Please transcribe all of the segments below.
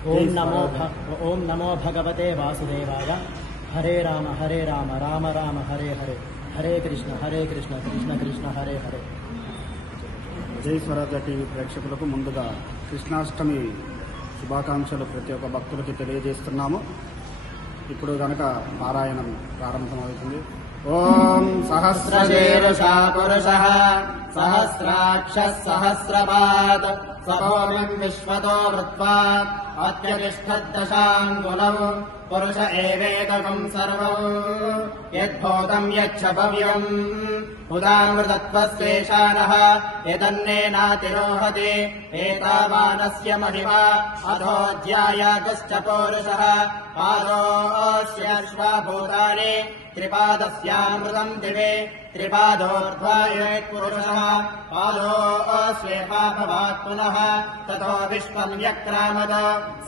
ओम नमो भगवते वासुदेवाय। हरे राम राम राम हरे हरे, हरे कृष्ण कृष्ण कृष्ण हरे हरे। జై స్వరాజ్య టీవీ ప్రేక్షకులకు ముందుగా కృష్ణాష్టమి శుభాకాంక్షలు ప్రతి ఒక్క భక్తులకి తెలియజేస్తున్నాము. ఇప్పుడు గనక పారాయణం ప్రారంభమవుతుంది. ఓం సహస్రశీర్షా పురుషః సహస్రాక్షః సహస్రపాద్ సభోమిం విశ్వతో వృత్వా అత్యతిష్ఠద్దశాంగుళం పురుష ఏవేదకం సర్వం యద్భూతం యచ్చ భవ్యం ఉదామృతత్వస్యేషానః యదన్నేనాతిరోహతి ఏతావానస్య మహిమా అధోధ్యాయాగశ్చ పౌరుషః పాదోస్యాశ్వభూతాని త్రిపాదస్యామృతం దివే త్రిపాదోర్ధ్వాయేత్పురుషः పాదోస్యేపాభవాత్ పునః తతో విశ్వం వ్యక్రామద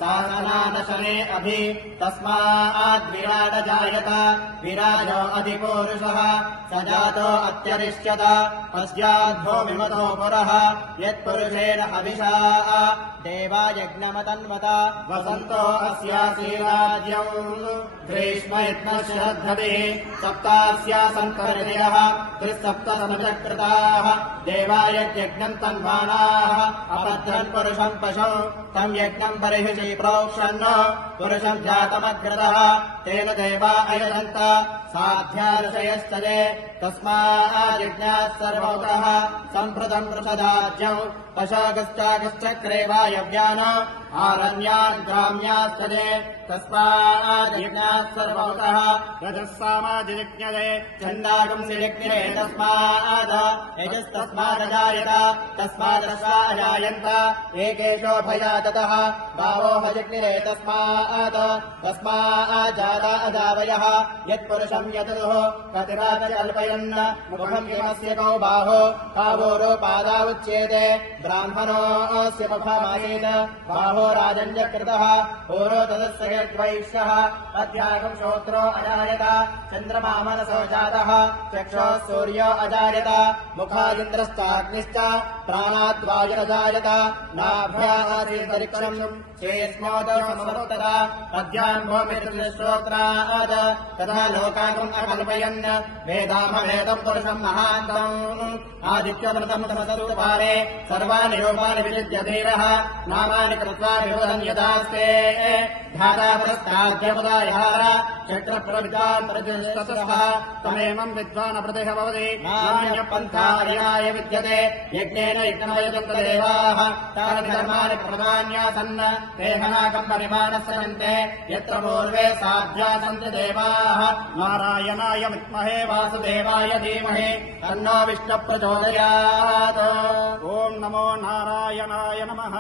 సాసనానశనే అభి తస్మాద్ జాయత విరాజో అధిపౌరుషः స జాతో అత్యరిష్యత తస్యాద్భో విమతో పురః యత్పురుషేణ హవిషా దేవాయజ్ఞమతన్వత వసంతో అస్యాసీరాజ్యం గ్రీష్మయజ్ఞశ్రద్ధభిः సప్తాస్యాసంకరిణయः త్రిసప్తసమచక్రతాः దేవాయజ్ఞం తన్వానాः అపద్రన్ పురుషం పశౌ తం యజ్ఞం బర్హిషి ప్రోక్షన్న పురుషం జాతమగ్రతः తేన దేవా అయజంత సాధ్యార్షయశ్చదే తస్మాజ్ఞాత్ సర్వౌతః సంప్రదం వృషదాజ్యం పశాగశ్చాగశ్చక్రే వాయవ్యాన ఆరణ్యాద్ గ్రామ్యాశ్చదే తస్మాజ్ఞాత్ సర్వౌతః రజస్సామాజిజ్ఞదే చండాగం సిజ్ఞే తస్మాద్ యజస్తస్మాదజాయత తస్మాదశ్వా అజాయంత ఏకేశో భయాతతః బాహో హజిజ్ఞే తస్మాద్ తస్మాజ్జాత అజావయః యత్పురుషం యతదుః కతిరాజకల్పయన్ ముఖం కిమస్య కౌ బాహో కావోరో పాదావుచ్యేతే బ్రాహ్మణోऽस्य ముఖమాసీత్ బాహో రాజన్యకృతः పూరో తదస్య యద్వైశ్యः అధ్యాగం శ్రోత్రో అజాయత చంద్రమా మనసో జాతः చక్షుః సూర్యో అజాయత ముఖాదింద్రశ్చాగ్నిశ్చ ప్రాణాద్వాయురజాయత నాభ్యాసీతరిక్షం చేస్మోదో సమవర్తత అధ్యాన్ భూమిర్శ్రోత్రాద్ తథా లోకాకం అకల్పయన్ వేదామవేదం పురుషం మహాంతం ఆదిత్యమృతం సమసత్తుపారే సర్వాణి రూపాని విజిత్య ధీరః నామాని కృత్వా వివదన్ యదాస్తే ధాతా పురస్తాద్యపదాయార చక్రప్రవితాన్ ప్రతిష్టతః తమేమం విద్వాన్ ప్రతిహ భవతి నాణ్య పంథార్యాయ విద్యతే యజ్ఞేన యజ్ఞమయజంత దేవాః తాని ధర్మాని ప్రధాన్యాసన్ ते मनाकम् परिमाणस्सन्ते यत्र पूर्वे साध्यासन्ति देवाः नारायणाय विद्महे वासुदेवाय धीमहि तन्नो विष्णुः प्रचोदयात्। ओम नमो नारायणाय नमः।